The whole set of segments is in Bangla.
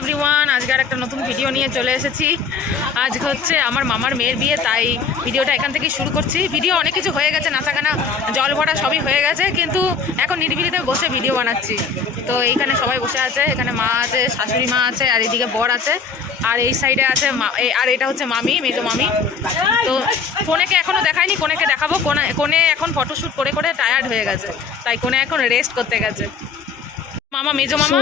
এভরিওয়ান, আজকে আর একটা নতুন ভিডিও নিয়ে চলে এসেছি। আজকে হচ্ছে আমার মামার মেয়ের বিয়ে, তাই ভিডিওটা এখান থেকেই শুরু করছি। ভিডিও অনেক কিছু হয়ে গেছে, নাচাগানা, জল ভরা সবই হয়ে গেছে, কিন্তু এখন নিরিবিলিতে বসে ভিডিও বানাচ্ছি। তো এইখানে সবাই বসে আছে, এখানে মা আছে, শাশুড়ি মা আছে, আর এইদিকে বর আছে, আর এই সাইডে আছে আর এটা হচ্ছে মামি, মেজো মামি। তো কোনেকে এখনও দেখায়নি, কোনেকে দেখাবো। কোনে এখন ফটোশ্যুট করে করে টায়ার্ড হয়ে গেছে, তাই কোনে এখন রেস্ট করতে গেছে। মামা, মেজো মামা,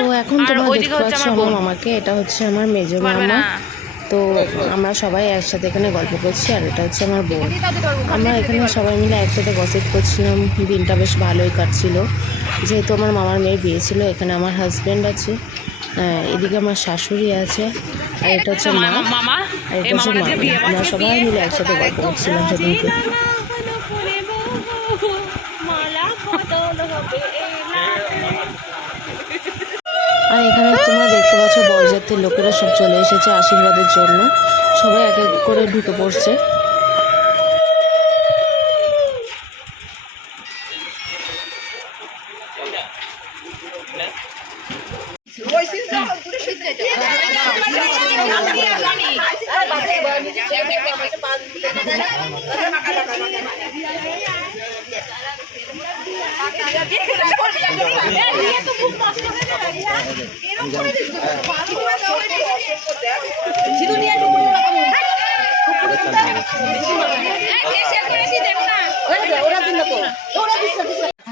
আর ওইদিকে হচ্ছে আমার মামাকে। এটা হচ্ছে আমার মেজো মামা। তো আমরা সবাই একসাথে এখানে গল্প করছি, আর এটা হচ্ছে আমার বোন। আমরা এখানে সবাই মিলে একসাথে গসিপ করছিলাম। দিনটা বেশ ভালোই কাটছিল, যেহেতু আমার মামার মেয়ে বিয়ে ছিল। এখানে আমার হাজব্যান্ড আছে, এদিকে আমার শাশুড়ি আছে, আর এটা হচ্ছে মা, আর এটা হচ্ছে মামি। আমরা সবাই মিলে একসাথে গল্প করছিলাম সেদিনকে। আর এখানে তোমরা দেখতে পাচ্ছ বরযাত্রীর লোকেরা সব চলে এসেছে আশীর্বাদের জন্য। সবাই এক এক করে ঢুকে পড়ছে।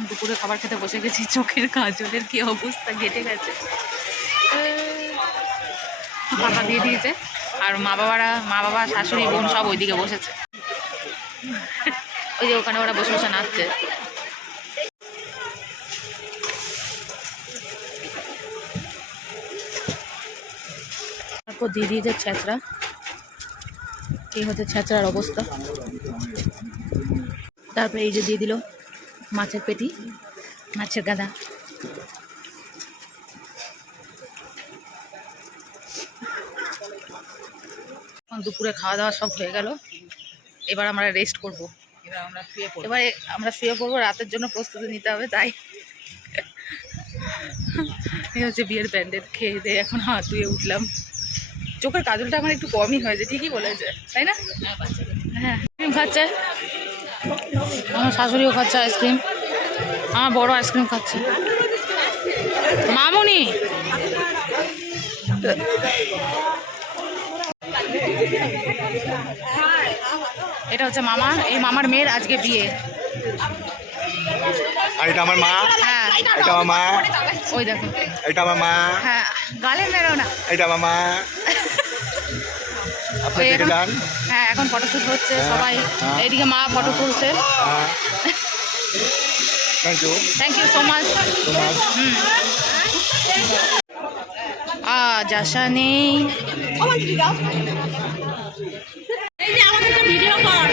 দুপুরে খাবার খেতে বসে গেছি, চোখের কাজলের কি অবস্থা, ঘেটে গেছে। পাতা দিয়ে দিয়েছে, আর মা বাবা শাশুড়ি বোন সব ওইদিকে বসেছে। ওই যে ওখানে ওরা বসে বসে নাচছে। তারপর দিয়ে দিয়েছে ছেঁচড়া। এই হচ্ছে ছেঁচড়ার অবস্থা। তারপরে এই যে দিয়ে দিল মাছের পেটি, মাছের গাদা। দুপুরে খাওয়া দাওয়া সব হয়ে গেল, এবার আমরা রেস্ট করবো। এবারে আমরা শুয়ে পড়বো, রাতের জন্য প্রস্তুতি নিতে হবে। তাই এই হচ্ছে বিয়ের প্যান্ডেল। খেয়ে দিয়ে এখন হাত ধুয়ে উঠলাম। চোখের কাজলটা আমার একটু কমই হয়েছে, ঠিকই বলেছে, তাই না? হ্যাঁ, আইসক্রিম খাচ্ছে আমার শাশুড়িও, খাচ্ছে আইসক্রিম। আমার বড় আইসক্রিম খাচ্ছে। মামুনি, এটা হচ্ছে মামা, এই মামার মেয়ের আজকে বিয়ে। আর এটা আমার মা। হ্যাঁ, এটা আমার মা। ওই দেখো, এটা আমার মা। হ্যাঁ, গালে মেরো না। এটা আমার মা। আপনি দেখে যান। হ্যাঁ, এখন ফটোশ্যুট হচ্ছে, সবাই এইদিকে মা ফটো তুলছে। Thank you so much. আজ আশা নেই। ভিডিও কর।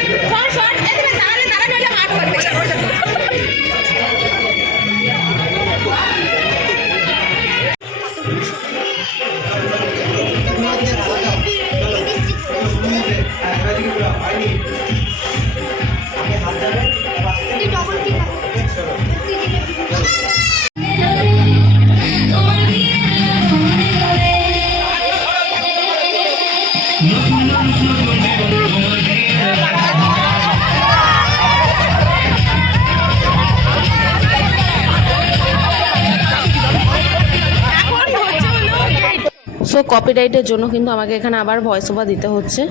সো কপিরাইটের জন্য কিন্তু আমাকে এখানে আবার ভয়েস ওভার দিতে হচ্ছে।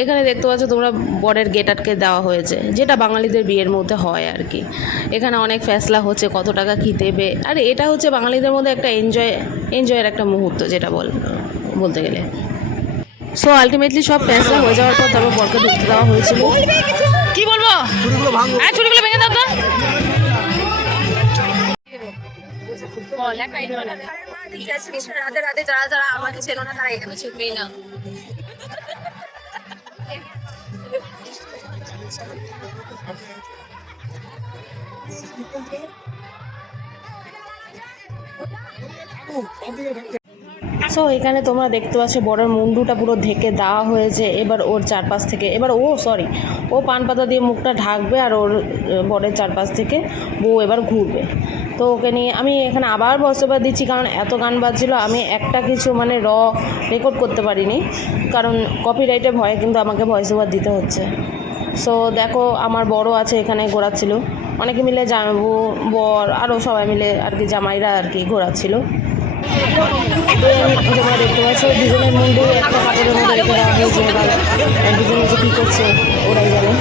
এখানে দেখতে পাচ্ছ তোমরা বরের গেট আটকে দেওয়া হয়েছে, যেটা বাঙালিদের বিয়ের মধ্যে হয় আর কি। এখানে অনেক ফ্যাসলা হচ্ছে কত টাকা কী দেবে, আর এটা হচ্ছে বাঙালিদের মধ্যে একটা এনজয়ের একটা মুহূর্ত, যেটা বলতে গেলে। সো আলটিমেটলি সব ফ্যাসলা হয়ে যাওয়ার পর তারপর বরকে ঢুকতে দেওয়া হয়েছিল। কি বলবো, ছুরিগুলো ভেঙে দাও তো। রাতে রাতে যারা যারা আমাকে ছিল না, তারা এখানে ছিলবেই না। সো এখানে তোমরা দেখতে পাচ্ছ বরের মুন্ডুটা পুরো ঢেকে দেওয়া হয়েছে। এবার ওর চারপাশ থেকে এবার ও পান পাতা দিয়ে মুখটা ঢাকবে আর ওর বরের চারপাশ থেকে বউ এবার ঘুরবে। তো ওকে নিয়ে আমি এখানে আবার ভয়েস ওভার দিচ্ছি, কারণ এত গান বাজছিল আমি একটা কিছু মানে রেকর্ড করতে পারিনি, কারণ কপিরাইটের ভয়ে কিন্তু আমাকে ভয়েস ওভার দিতে হচ্ছে। সো দেখো আমার বড় আছে এখানে ঘোরাচ্ছিল, অনেকে মিলে জামাইবু বর আরও সবাই মিলে আর কি জামাইরা আর কি ঘোরাচ্ছিল। তোমরা দেখতে পাচ্ছ দুজনের মুন্ডু একটা কাপড়ের মধ্যে রেখে দেওয়া হয়েছে। এবার দুজনে যে কী করছে ওরাই জানে।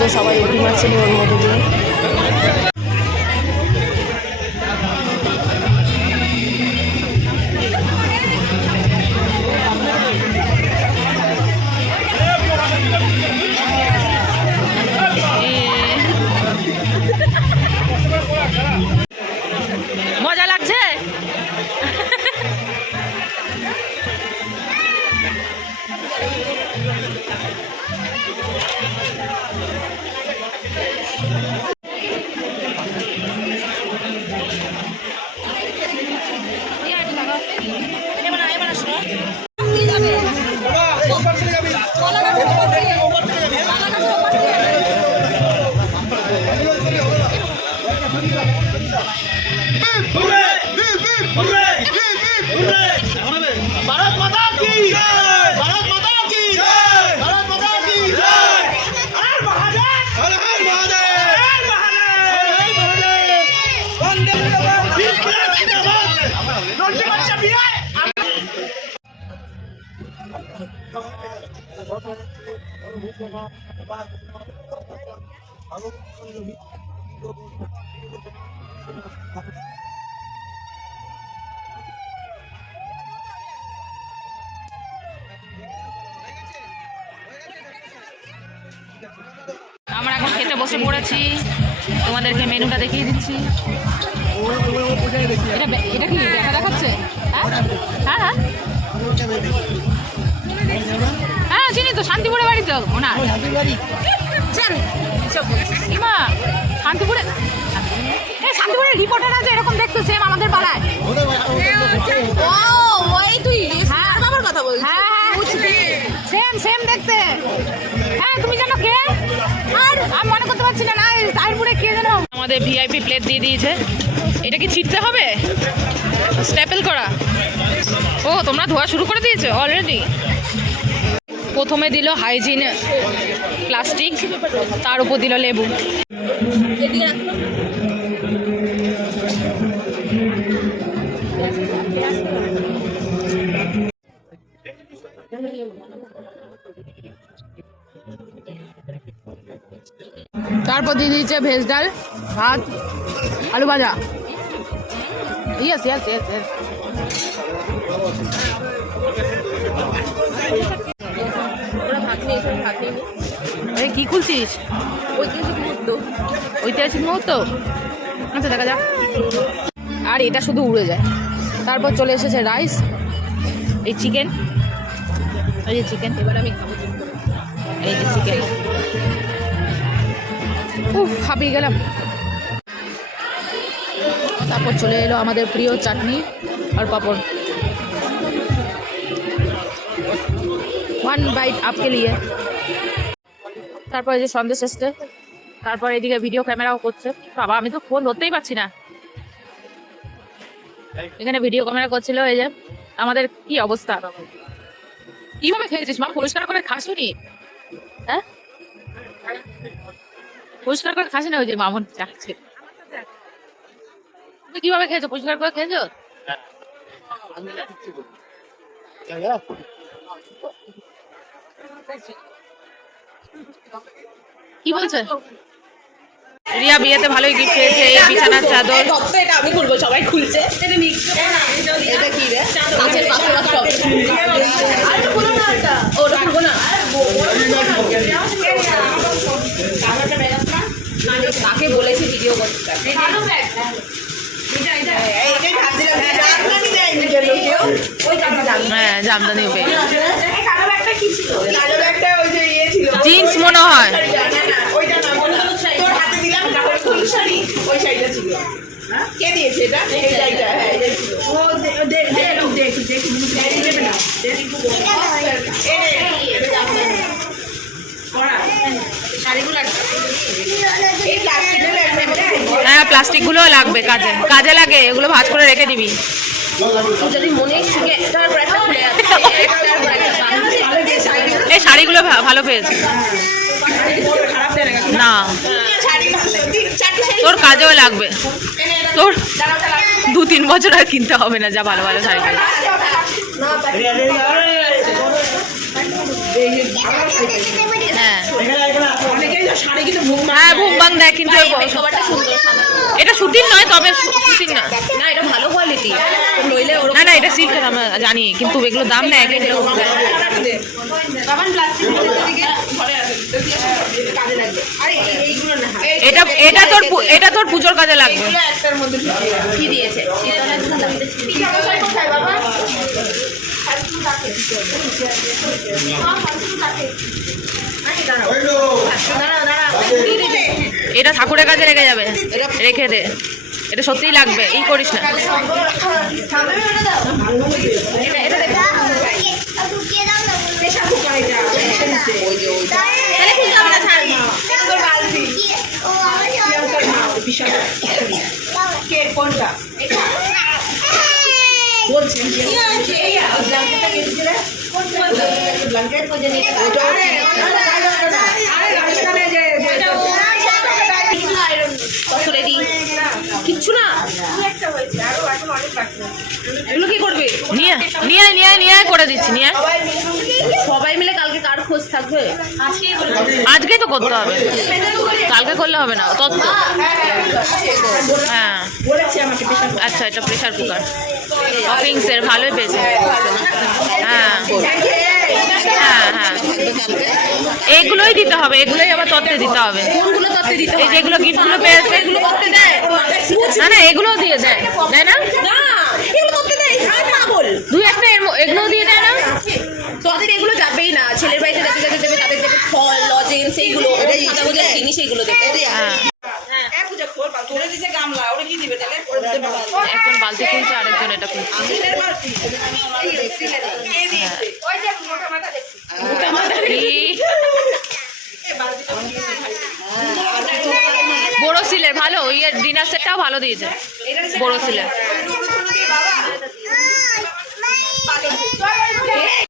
তো সবাই উঠি মারছিল ওর মধ্যে দিয়ে। মজা লাগছে। भारत माता की जय, भारत माता की जय, भारत माता की जय। हर महादेव, हर हर महादेव, हर महादेव, वंदे मातरम, जिंदाबाद, रोटी बच्चा भी है। আমরা এখন খেতে বসে পড়েছি, তোমাদেরকে মেনুটা দেখিয়ে দিচ্ছি। এটা কি দেখাচ্ছে? হ্যাঁ হ্যাঁ হ্যাঁ চিনি তো, শান্তিপুরে বাড়ি তো ওনার। মা শান্তিপুরে, শান্তিপুরের রিপোর্টার আছে এরকম দেখতো সেম আমাদের পাড়ায়। বাবার কথা বলছি। হ্যাঁ সেম সেম দেখতে। হ্যাঁ তুমি জানো কে? আর আমি মনে করতে পারছি না। তারপরে কে জানো? আমাদের ভিআইপি প্লেট দিয়ে দিয়েছে। এটা কি ছিটতে হবে? স্ট্যাপেল করা। ও তোমরা ধোয়া শুরু করে দিয়েছো অলরেডি। প্রথমে দিল হাইজিন প্লাস্টিক, তার উপর দিল লেবু। তারপর দিয়ে দিয়েছে ভেজ ডাল, ভাত, আলু ভাজা। Yes yes yes yes. কি খুলছিস? ঐতিহাসিক মুহূর্ত। আচ্ছা দেখা যাক। আর এটা শুধু উড়ে যায়। তারপর চলে এসেছে রাইস, এই চিকেন, এই যে চিকেন। এবার আমি খাবো এই যে চিকেন। উফ হাঁপিয়ে গেলাম। তারপর চলে এলো আমাদের প্রিয় চাটনি আর পাপড়। ওয়ান বাইট আপকে লিয়ে। তারপর এই যে সন্দেশ এসছে। তারপর এদিকে ভিডিও ক্যামেরাও করছে। বাবা আমি তো ফোন ধরতেই পারছি না। এখানে ভিডিও ক্যামেরা করছিল। এই যে আমাদের কি অবস্থা। কিভাবে খেয়েছিস মা? পরিষ্কার করে খাসনি? হ্যাঁ পরিষ্কার করে খাসি না? ওই যে মামুন চাচ্ছে। তুমি কিভাবে খেয়েছো? পরিষ্কার করে খেয়েছো? কি বলছে? রিয়া বিয়েতে ভালোই গিফট পেয়েছে। এই বিছানার চাদর। এটা আমি খুলবো, সবাই খুলছে। এটা কি রে? কাঁচের পাত্র সব। আর তো খুলো না এটা। ওটা খুলবো না। কাকে বলেছি ভিডিও করতে? ভালো ব্যাগ। হ্যাঁ জামদানি ব্যাগ। জিন্স মনে হয়। কে দিয়েছে এটা এইটা হ্যাঁ এইটাই ছিল ও দেখ দেবে না হ্যাঁ প্লাস্টিকগুলোও লাগবে, কাজে কাজে লাগে, এগুলো ভাঁজ করে রেখে দিবি। যদি মনে শিখে একটার পর একটা খুলে যাচ্ছে একটার পর একটা এই শাড়িগুলো ভালো পেয়েছে না, তোর কাজেও লাগবে, তোর 2-3 বছর আর কিনতে হবে না, যা ভালো ভালো শাড়ি পেয়েছে। হ্যাঁ হ্যাঁ ভুমবাং দেয়, কিন্তু এটা সুতির নয়, তবে সুতির না, না এটা ভালো কোয়ালিটি নইলে ওর না না এটা সিল্কের আমরা জানি, কিন্তু এগুলো দাম নেয় এগুলো। কাজে লাগবে আরে এইগুলো না এটা তোর পুজোর কাজে লাগবে। একটার মধ্যে কি দিয়েছে কোথায় বাবা এটা ঠাকুরের কাজে লেগে যাবে, রেখে দে, এটা সত্যিই লাগবে, ই করিস না। কোনটা বলছেন কিচ্ছু না এগুলো কি করবে নিয়ে নিয়ে নিয়ে নিয়ে করে দিচ্ছি, নিয়ে সবাই মিলে কালকে কার খোঁজ থাকবে আজকেই তো করতে হবে, কালকে করলে হবে না তত। হ্যাঁ বলেছে আমাকে আচ্ছা, এটা প্রেশার কুকার হকিংসের, ভালোই পেয়েছে। হ্যাঁ হ্যাঁ হ্যাঁ এইগুলোই দিতে হবে, এগুলোই আবার তত্ত্বে দিতে হবে। কোনগুলো তত্ত্বে দিতে এই যেগুলো গিফটগুলো পেয়েছে এগুলো তত্ত্বে দেয় না না এগুলোও দিয়ে দেয়, দেয় না? না এগুলো তত্ত্বে দেয় পাগল 2-1টা এগুলোও দিয়ে দেয় না? তোদের এগুলো যাবেই না, ছেলের বাড়িতে যাতে যাতে দেবে তাদের দেবে ফল লজেন্স এইগুলো সাজা গোজার জিনিস এইগুলো দেবে। হ্যাঁ একজন বালতি খুলছে, আরেকজন এটা খুলছে। বড় সিলের ভালো, ওই ডিনার সেটটাও ভালো দিয়েছে, বড় সিলের।